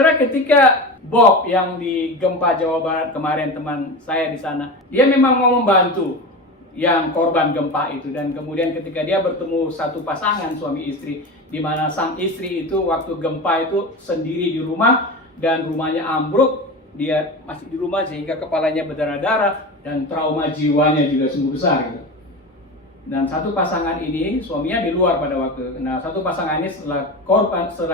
Saudara, ketika Bob yang di gempa Jawa Barat kemarin, teman saya di sana, dia memang mau membantu yang korban gempa itu. Dan kemudian ketika dia bertemu satu pasangan suami istri, di mana sang istri itu waktu gempa itu sendiri di rumah dan rumahnya ambruk, dia masih di rumah sehingga kepalanya berdarah-darah dan trauma jiwanya juga sungguh besar gitu. Dan satu pasangan ini, suaminya di luar pada waktu. Nah, satu pasangan ini setelah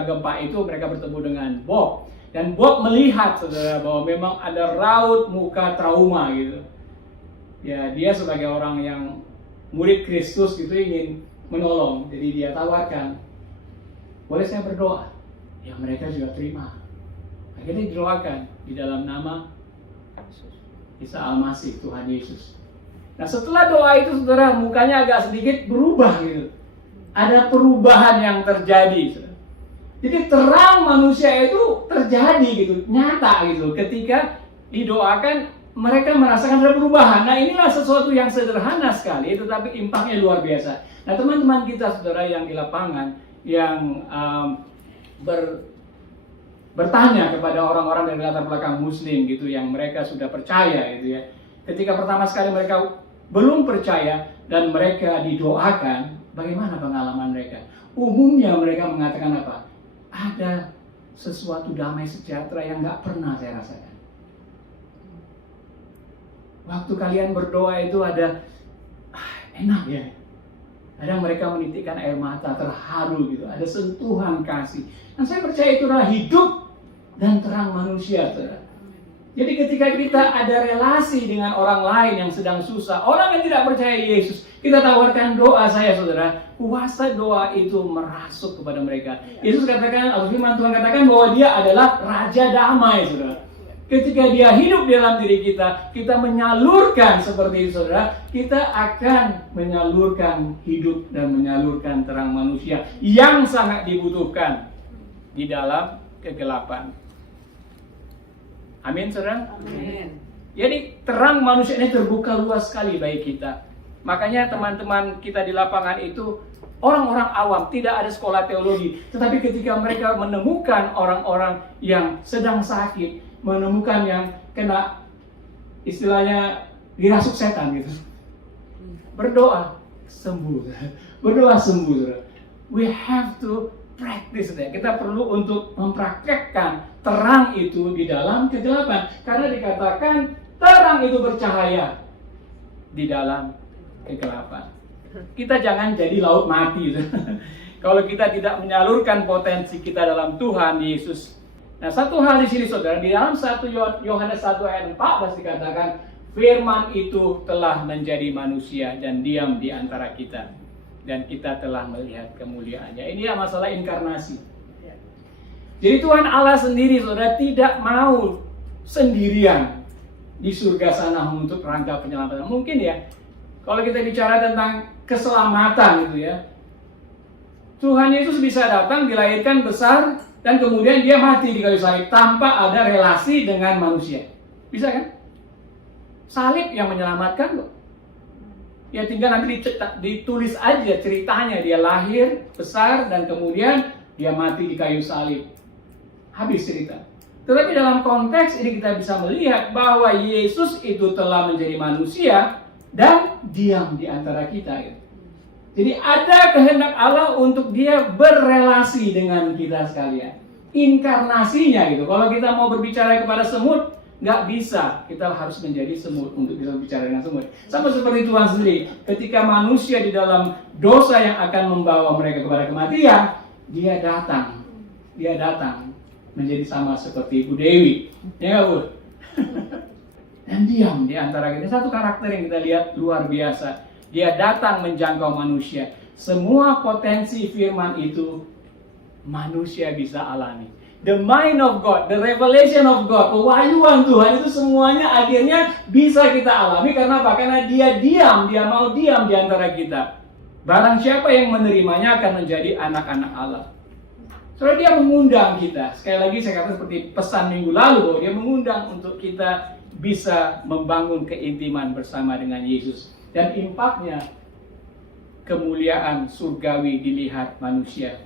gempa itu mereka bertemu dengan Bob. Dan Bob melihat, saudara, bahwa memang ada raut muka trauma gitu. Ya, dia sebagai orang yang murid Kristus gitu ingin menolong. Jadi dia tawarkan, boleh saya berdoa? Ya, mereka juga terima. Akhirnya didoakan di dalam nama Isa Al-Masih, Tuhan Yesus. Nah, setelah doa itu, saudara, mukanya agak sedikit berubah gitu. Ada perubahan yang terjadi, saudara. Jadi terang manusia itu terjadi gitu, nyata gitu. Ketika didoakan, mereka merasakan ada perubahan. Nah, inilah sesuatu yang sederhana sekali, tetapi impaknya luar biasa. Nah, teman-teman kita, saudara, yang di lapangan, yang bertanya kepada orang-orang dari latar belakang Muslim gitu, yang mereka sudah percaya gitu ya. Ketika pertama sekali mereka belum percaya dan mereka didoakan, bagaimana pengalaman mereka? Umumnya mereka mengatakan apa? Ada sesuatu damai sejahtera yang nggak pernah saya rasakan. Waktu kalian berdoa itu ada enak ya. Kadang mereka menitikkan air mata, terharu gitu. Ada sentuhan kasih. Dan saya percaya itu adalah hidup dan terang manusia, saudara. Jadi ketika kita ada relasi dengan orang lain yang sedang susah, orang yang tidak percaya Yesus, kita tawarkan doa saya, saudara. Kuasa doa itu merasuk kepada mereka. Yesus katakan, atau firman Tuhan katakan bahwa dia adalah Raja Damai, saudara. Ketika dia hidup di dalam diri kita, kita menyalurkan seperti itu, saudara. Kita akan menyalurkan hidup dan menyalurkan terang manusia yang sangat dibutuhkan di dalam kegelapan. Amin, saudara? Amin. Jadi terang manusia ini terbuka luas sekali bagi kita. Makanya teman-teman kita di lapangan itu orang-orang awam, tidak ada sekolah teologi. Tetapi ketika mereka menemukan orang-orang yang sedang sakit, menemukan yang kena istilahnya dirasuk setan gitu, berdoa sembuh. Berdoa sembuh. We have to practice that. Kita perlu untuk mempraktekkan terang itu di dalam kegelapan. Karena dikatakan terang itu bercahaya di dalam kegelapan. Kita jangan jadi laut mati. Kalau kita tidak menyalurkan potensi kita dalam Tuhan Yesus. Nah, satu hal di sini, saudara, di dalam 1 Yohanes 1 ayat 14 dikatakan firman itu telah menjadi manusia dan diam di antara kita. Dan kita telah melihat kemuliaannya. Inilah masalah inkarnasi. Jadi Tuhan Allah sendiri, saudara, tidak mau sendirian di surga sana untuk rangka penyelamatan. Mungkin ya, kalau kita bicara tentang keselamatan gitu ya, Tuhan Yesus bisa datang, dilahirkan besar, dan kemudian dia mati di kayu salib tanpa ada relasi dengan manusia. Bisa kan? Salib yang menyelamatkan kok. Ya tinggal nanti ditulis aja ceritanya, dia lahir besar dan kemudian dia mati di kayu salib. Habis cerita. Tetapi dalam konteks ini kita bisa melihat bahwa Yesus itu telah menjadi manusia dan diam di antara kita. Jadi ada kehendak Allah untuk dia berrelasi dengan kita sekalian. Inkarnasinya gitu. Kalau kita mau berbicara kepada semut, nggak bisa. Kita harus menjadi semut untuk bisa bicara dengan semut. Sama seperti Tuhan sendiri. Ketika manusia di dalam dosa yang akan membawa mereka kepada kematian, dia datang. Dia datang menjadi sama seperti Ibu Dewi. Ya, Bu. Dan diam di antara kita. Satu karakter yang kita lihat luar biasa. Dia datang menjangkau manusia. Semua potensi firman itu manusia bisa alami. The mind of God, the revelation of God, pewahyuan Tuhan itu semuanya akhirnya bisa kita alami. Karena apa? Karena dia diam, dia mau diam di antara kita. Barang siapa yang menerimanya akan menjadi anak-anak Allah. Soalnya dia mengundang kita. Sekali lagi saya kata seperti pesan minggu lalu, bahwa dia mengundang untuk kita bisa membangun keintiman bersama dengan Yesus. Dan impaknya kemuliaan surgawi dilihat manusia.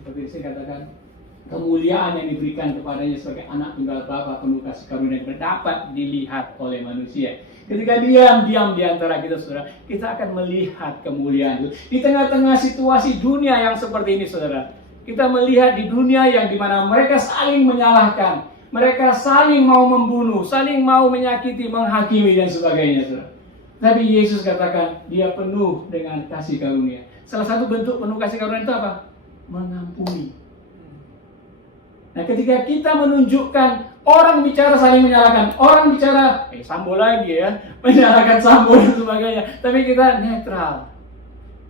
Seperti saya katakan, kemuliaan yang diberikan kepadanya sebagai anak tunggal Bapa penuh kasih karunia dapat dilihat oleh manusia. Ketika diam di antara kita, saudara, kita akan melihat kemuliaan itu. Di tengah-tengah situasi dunia yang seperti ini, saudara, kita melihat di dunia yang dimana mereka saling menyalahkan, mereka saling mau membunuh, saling mau menyakiti, menghakimi dan sebagainya, saudara. Tapi Yesus katakan dia penuh dengan kasih karunia. Salah satu bentuk penuh kasih karunia itu apa? Mengampuni. Nah, ketika kita menunjukkan orang bicara saling menyalahkan, orang bicara Sambo lagi ya, menyalahkan Sambo dan sebagainya, tapi kita netral.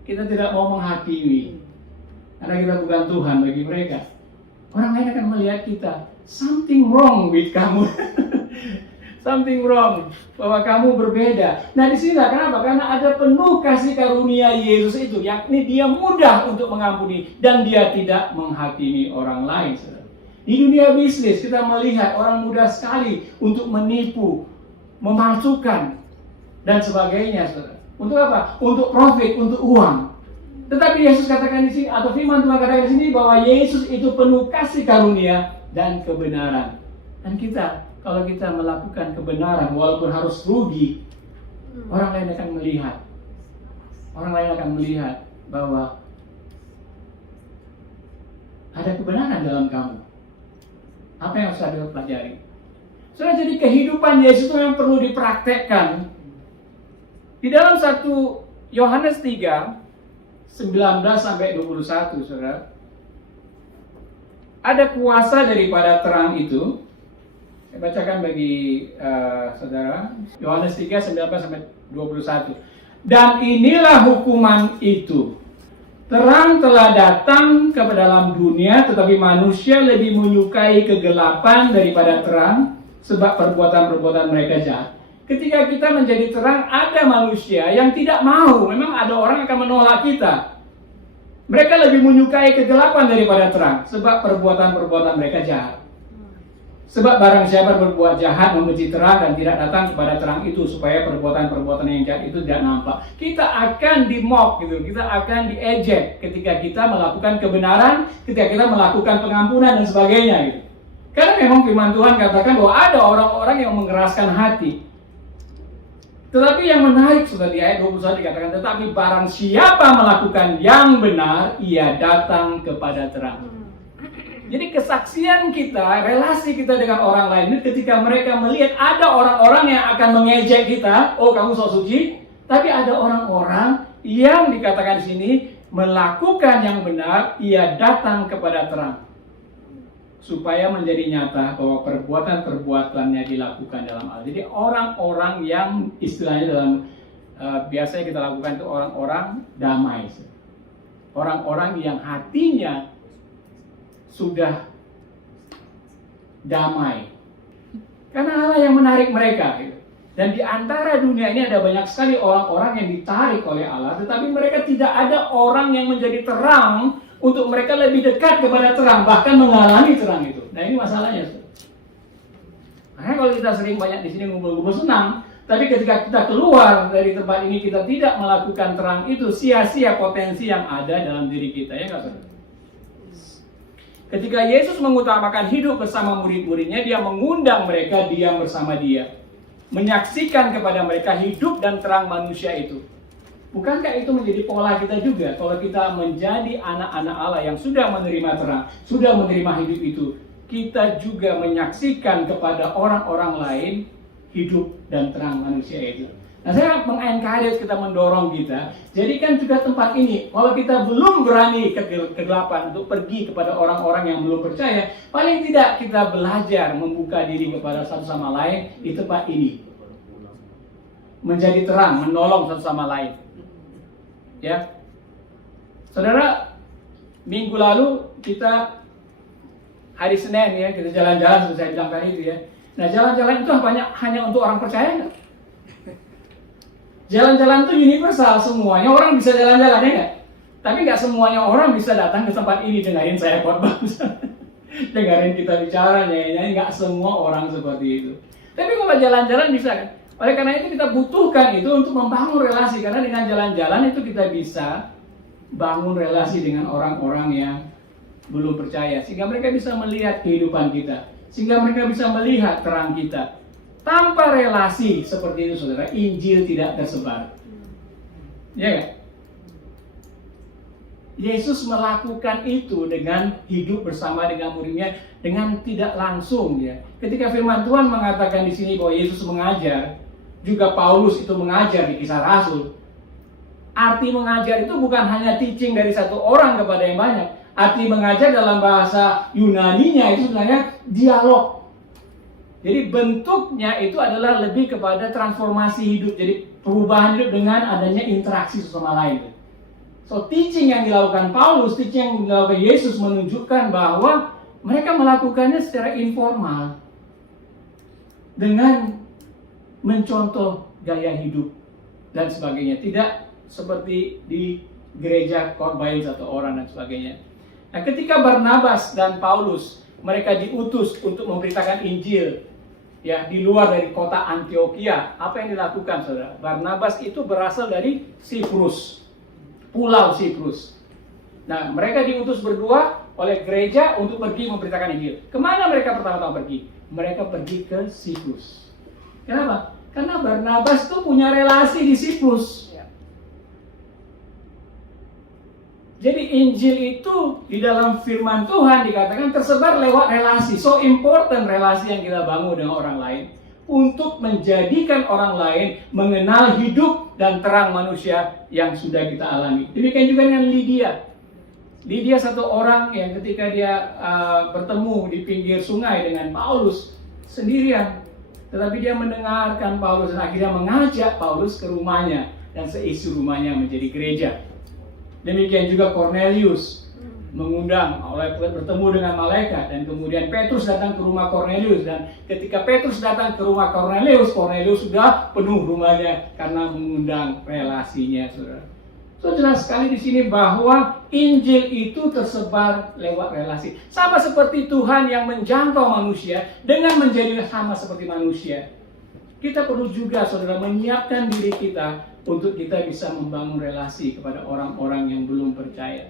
Kita tidak mau menghakimi. Karena kita bukan Tuhan bagi mereka. Orang lain akan melihat kita, something wrong with kamu. Something wrong, bahwa kamu berbeda. Nah, di sini kenapa? Karena ada penuh kasih karunia Yesus itu, yakni dia mudah untuk mengampuni dan dia tidak menghakimi orang lain. Saudara. Di dunia bisnis kita melihat orang mudah sekali untuk menipu, memalsukan dan sebagainya, saudara. Untuk apa? Untuk profit, untuk uang. Tetapi Yesus katakan di sini, atau firman Tuhan katakan di sini bahwa Yesus itu penuh kasih karunia dan kebenaran. Dan kita, kalau kita melakukan kebenaran walaupun harus rugi, orang lain akan melihat. Orang lain akan melihat bahwa ada kebenaran dalam kamu. Apa yang harus kita pelajari? Saudara, jadi kehidupan Yesus itu yang perlu dipraktekkan. Di dalam 1 Yohanes 3 19 sampai 21, saudara, ada kuasa daripada terang itu. Saya bacakan bagi saudara, Yohanes 3 19 sampai 21. Dan inilah hukuman itu. Terang telah datang ke dalam dunia, tetapi manusia lebih menyukai kegelapan daripada terang, sebab perbuatan-perbuatan mereka jahat. Ketika kita menjadi terang, ada manusia yang tidak mau. Memang ada orang yang akan menolak kita. Mereka lebih menyukai kegelapan daripada terang, sebab perbuatan-perbuatan mereka jahat. Sebab barang siapa berbuat jahat membenci terang dan tidak datang kepada terang itu, supaya perbuatan-perbuatan yang jahat itu tidak nampak. Kita akan di-mock gitu, kita akan diejek ketika kita melakukan kebenaran, ketika kita melakukan pengampunan dan sebagainya gitu. Karena memang firman Tuhan katakan bahwa ada orang-orang yang mengeraskan hati. Tetapi yang menarik sudah di ayat 21 dikatakan, tetapi barang siapa melakukan yang benar, ia datang kepada terang. Jadi kesaksian kita, relasi kita dengan orang lain, ketika mereka melihat ada orang-orang yang akan mengejek kita, oh kamu sok suci, tapi ada orang-orang yang dikatakan di sini melakukan yang benar, ia datang kepada terang. Supaya menjadi nyata bahwa perbuatan-perbuatannya dilakukan dalam hal. Jadi orang-orang yang istilahnya dalam biasanya kita lakukan itu orang-orang damai. Orang-orang yang hatinya sudah damai. Karena Allah yang menarik mereka. Dan di antara dunia ini ada banyak sekali orang-orang yang ditarik oleh Allah, tetapi mereka tidak ada orang yang menjadi terang untuk mereka lebih dekat kepada terang, bahkan mengalami terang itu. Nah ini masalahnya. Makanya kalau kita sering banyak di sini ngumpul-ngumpul senang, tapi ketika kita keluar dari tempat ini kita tidak melakukan terang itu, sia-sia potensi yang ada dalam diri kita, ya nggak saudara? Ketika Yesus mengutamakan hidup bersama murid-muridnya, dia mengundang mereka diam bersama dia, menyaksikan kepada mereka hidup dan terang manusia itu. Bukankah itu menjadi pola kita juga? Kalau kita menjadi anak-anak Allah yang sudah menerima terang, sudah menerima hidup itu, kita juga menyaksikan kepada orang-orang lain hidup dan terang manusia itu. Nah, saya mengencourage kita, mendorong kita, jadikan juga tempat ini, kalau kita belum berani kegelapan untuk pergi kepada orang-orang yang belum percaya, paling tidak kita belajar membuka diri kepada satu sama lain di tempat ini. Menjadi terang, menolong satu sama lain. Ya, saudara, minggu lalu kita hari Senin ya, kita jalan-jalan, seperti saya bilang tadi itu ya. Nah, jalan-jalan itu hanya untuk orang percaya nggak? Jalan-jalan itu universal, semuanya orang bisa jalan-jalan ya nggak? Tapi nggak semuanya orang bisa datang ke tempat ini dengerin saya khotbah, dengerin kita bicara, nyanyi, nggak semua orang seperti itu. Tapi kalau jalan-jalan bisa kan? Oleh karena itu kita butuhkan itu untuk membangun relasi, karena dengan jalan-jalan itu kita bisa bangun relasi dengan orang-orang yang belum percaya, sehingga mereka bisa melihat kehidupan kita, sehingga mereka bisa melihat terang kita. Tanpa relasi seperti itu, saudara, Injil tidak tersebar. Ya kan? Yesus melakukan itu dengan hidup bersama dengan muridnya, dengan tidak langsung, ya. Ketika firman Tuhan mengatakan di sini bahwa Yesus mengajar, juga Paulus itu mengajar di Kisah Rasul. Arti mengajar itu bukan hanya teaching dari satu orang kepada yang banyak. Arti mengajar dalam bahasa Yunaninya itu sebenarnya dialog. Jadi bentuknya itu adalah lebih kepada transformasi hidup. Jadi perubahan hidup dengan adanya interaksi sesama lain. So teaching yang dilakukan Paulus, teaching yang dilakukan Yesus menunjukkan bahwa mereka melakukannya secara informal. Dengan mencontoh gaya hidup dan sebagainya. Tidak seperti di gereja khotbah satu orang dan sebagainya. Nah, ketika Barnabas dan Paulus mereka diutus untuk memberitakan Injil, ya, di luar dari kota Antioquia, apa yang dilakukan, saudara? Barnabas itu berasal dari Siprus, pulau Siprus. Nah, mereka diutus berdua oleh gereja untuk pergi memberitakan Injil. Kemana mereka pertama-tama pergi? Mereka pergi ke Siprus. Kenapa? Karena Barnabas itu punya relasi di Siprus. Jadi Injil itu di dalam firman Tuhan dikatakan tersebar lewat relasi. So important relasi yang kita bangun dengan orang lain untuk menjadikan orang lain mengenal hidup dan terang manusia yang sudah kita alami. Demikian juga dengan Lydia. Lydia satu orang yang ketika dia bertemu di pinggir sungai dengan Paulus sendirian. Tetapi dia mendengarkan Paulus dan akhirnya mengajak Paulus ke rumahnya dan seisi rumahnya menjadi gereja. Demikian juga Cornelius mengundang oleh bertemu dengan malaikat, dan kemudian Petrus datang ke rumah Cornelius, dan ketika Petrus datang ke rumah Cornelius, Cornelius sudah penuh rumahnya karena mengundang relasinya, saudara. So jelas sekali di sini bahwa Injil itu tersebar lewat relasi. Sama seperti Tuhan yang menjangkau manusia dengan menjadi sama seperti manusia. Kita perlu juga, saudara, menyiapkan diri kita untuk kita bisa membangun relasi kepada orang-orang yang belum percaya.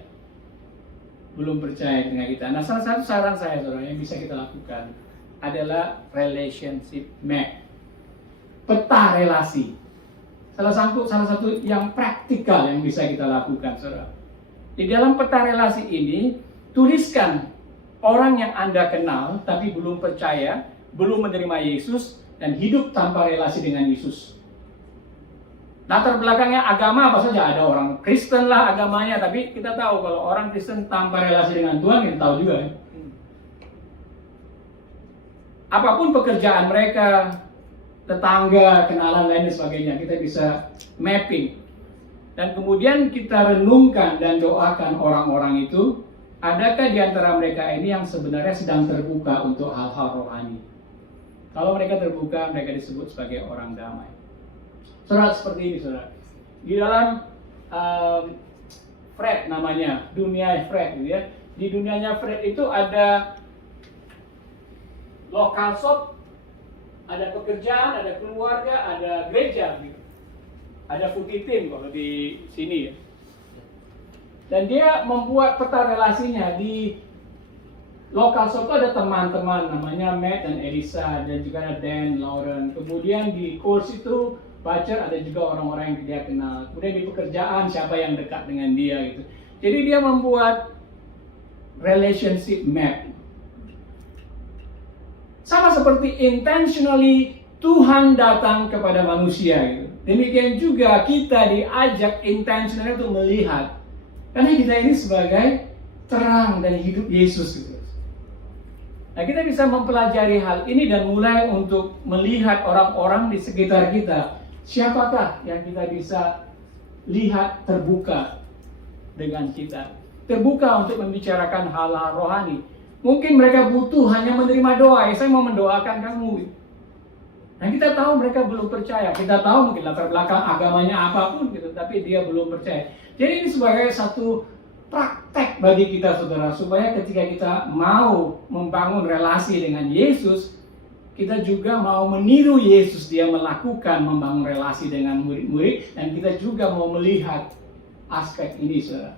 Belum percaya dengan kita. Nah, salah satu saran saya, saudara, yang bisa kita lakukan adalah relationship map. Peta relasi. Salah satu yang praktikal yang bisa kita lakukan, saudara. Di dalam peta relasi ini, tuliskan orang yang Anda kenal tapi belum percaya, belum menerima Yesus, dan hidup tanpa relasi dengan Yesus. Latar belakangnya agama apa saja, ada orang Kristen lah agamanya, tapi kita tahu kalau orang Kristen tanpa relasi dengan Tuhan, kita tahu juga. Apapun pekerjaan mereka, tetangga, kenalan lain dan sebagainya, kita bisa mapping. Dan kemudian kita renungkan dan doakan orang-orang itu, adakah di antara mereka ini yang sebenarnya sedang terbuka untuk hal-hal rohani. Kalau mereka terbuka, mereka disebut sebagai orang damai. Saudara, seperti ini, saudara. Di dalam Fred namanya, dunia Fred, gitu ya. Di dunianya Fred itu ada lokal shop, ada pekerjaan, ada keluarga, ada gereja, gitu. Ada foodie team kalau di sini, ya. Dan dia membuat peta relasinya. Di lokal shop itu ada teman-teman namanya Matt dan Elisa, dan juga ada Dan, Lauren. Kemudian di course itu Bacer ada juga orang-orang yang dia kenal. Kemudian di pekerjaan siapa yang dekat dengan dia gitu. Jadi dia membuat relationship map. Sama seperti intentionally Tuhan datang kepada manusia gitu. Demikian juga kita diajak intentionally untuk melihat. Karena kita ini sebagai terang dan hidup Yesus gitu. Nah, kita bisa mempelajari hal ini dan mulai untuk melihat orang-orang di sekitar kita. Siapakah yang kita bisa lihat terbuka dengan kita? Terbuka untuk membicarakan hal-hal rohani. Mungkin mereka butuh hanya menerima doa. Saya mau mendoakan kamu. Nah, kita tahu mereka belum percaya. Kita tahu mungkin latar belakang agamanya apapun gitu, tapi dia belum percaya. Jadi ini sebagai satu praktek bagi kita, saudara, supaya ketika kita mau membangun relasi dengan Yesus, kita juga mau meniru Yesus, dia melakukan membangun relasi dengan murid-murid, dan kita juga mau melihat aspek ini, saudara.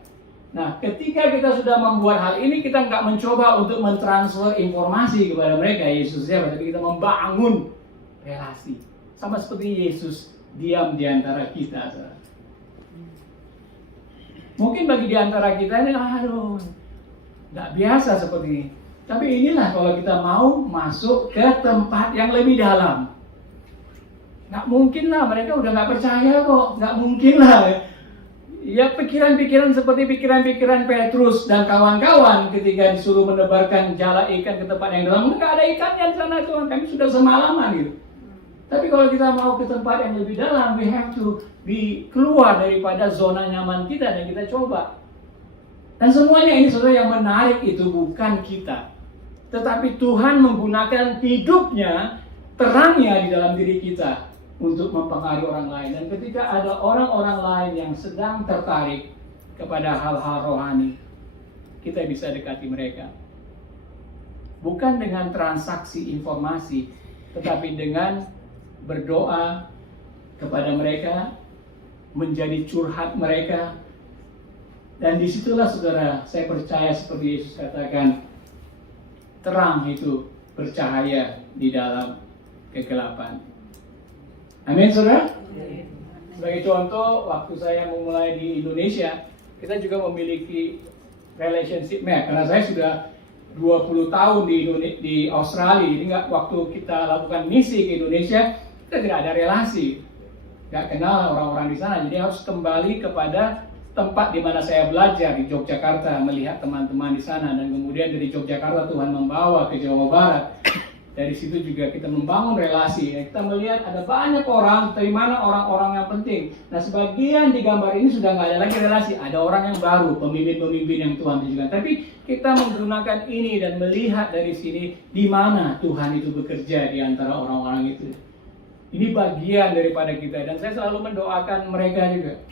Nah, ketika kita sudah membuat hal ini, kita nggak mencoba untuk mentransfer informasi kepada mereka, Yesusnya, tapi kita membangun relasi. Sama seperti Yesus diam di antara kita. Mungkin bagi di antara kita ini, aduh, nggak biasa seperti ini. Tapi inilah kalau kita mau masuk ke tempat yang lebih dalam. Nggak mungkin lah, mereka udah nggak percaya kok. Nggak mungkin lah. Ya pikiran-pikiran seperti pikiran-pikiran Petrus dan kawan-kawan ketika disuruh menebarkan jala ikan ke tempat yang dalam. Nggak ada ikannya di sana Tuhan, kami sudah semalaman gitu. Tapi kalau kita mau ke tempat yang lebih dalam, we have to be keluar daripada zona nyaman kita dan kita coba. Dan semuanya ini saudara yang menarik itu bukan kita. Tetapi Tuhan menggunakan hidupnya, terangnya di dalam diri kita untuk mempengaruhi orang lain. Dan ketika ada orang-orang lain yang sedang tertarik kepada hal-hal rohani, kita bisa dekati mereka. Bukan dengan transaksi informasi, tetapi dengan berdoa kepada mereka, menjadi curhat mereka. Dan disitulah saudara, saya percaya seperti Yesus katakan, terang itu bercahaya di dalam kegelapan. Amin saudara? Sebagai contoh, waktu saya memulai di Indonesia, kita juga memiliki relationship map. Karena saya sudah 20 tahun di Australia, jadi waktu kita lakukan misi ke Indonesia, kita tidak ada relasi, nggak kenal orang-orang di sana. Jadi harus kembali kepada tempat di mana saya belajar di Yogyakarta, melihat teman-teman di sana, dan kemudian dari Yogyakarta Tuhan membawa ke Jawa Barat. Dari situ juga kita membangun relasi. Kita melihat ada banyak orang, dari mana orang-orang yang penting. Nah, sebagian di gambar ini sudah nggak ada lagi relasi. Ada orang yang baru, pemimpin-pemimpin yang Tuhan tunjukkan. Tapi kita menggunakan ini dan melihat dari sini di mana Tuhan itu bekerja di antara orang-orang itu. Ini bagian daripada kita, dan saya selalu mendoakan mereka juga.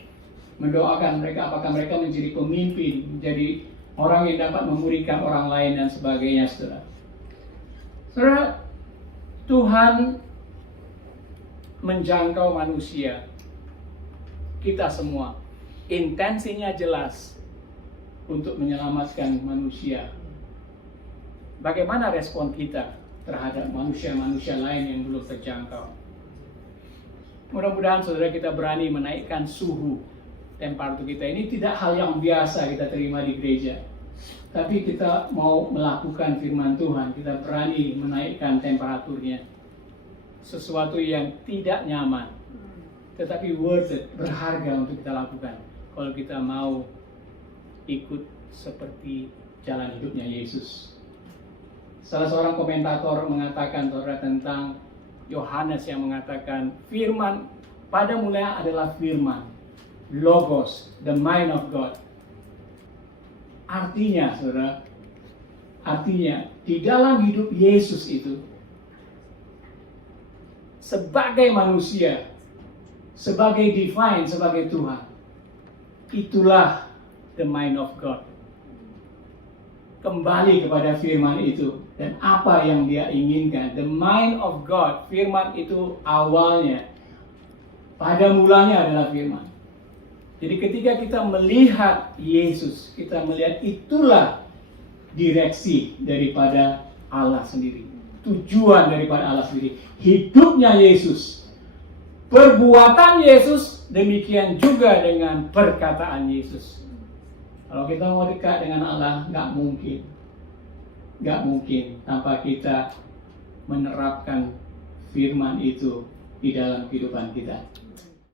Mendoakan mereka, apakah mereka menjadi pemimpin, menjadi orang yang dapat memulihkan orang lain dan sebagainya, saudara. Saudara, Tuhan menjangkau manusia, kita semua. Intensinya jelas untuk menyelamatkan manusia. Bagaimana respon kita terhadap manusia-manusia lain yang belum terjangkau? Mudah-mudahan saudara kita berani menaikkan suhu temperatur kita. Ini tidak hal yang biasa kita terima di gereja. Tapi kita mau melakukan firman Tuhan, kita berani menaikkan temperaturnya. Sesuatu yang tidak nyaman, tetapi worth it, berharga untuk kita lakukan. Kalau kita mau ikut seperti jalan hidupnya Yesus. Salah seorang komentator mengatakan saudara tentang Yohanes yang mengatakan firman pada mulanya adalah firman, logos, the mind of God. Artinya saudara, di dalam hidup Yesus itu sebagai manusia, sebagai divine, sebagai Tuhan, itulah the mind of God. Kembali kepada firman itu dan apa yang dia inginkan. The mind of God, firman itu awalnya, pada mulanya adalah firman. Jadi ketika kita melihat Yesus, kita melihat itulah direksi daripada Allah sendiri, tujuan daripada Allah sendiri, hidupnya Yesus, perbuatan Yesus, demikian juga dengan perkataan Yesus. Kalau kita mau dekat dengan Allah, nggak mungkin tanpa kita menerapkan firman itu di dalam kehidupan kita.